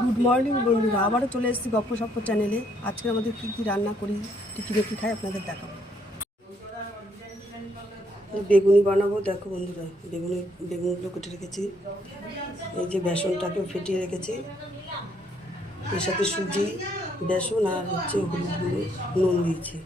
Good morning বন্ধুরা, আবারও চলে এসেছি গপ্প সপ্প চ্যানেলে। আজকে আমাদের কী কী রান্না করি, টিফিনে কী খাই আপনাদের দেখাবো। বেগুনি বানাবো, দেখো বন্ধুরা, বেগুনগুলো কেটে রেখেছি। এই যে বেসনটাকেও ফেটিয়ে রেখেছি, এর সাথে সুজি, বেসন আর হচ্ছে হলুদ গুঁড়ো, নুন দিয়েছি।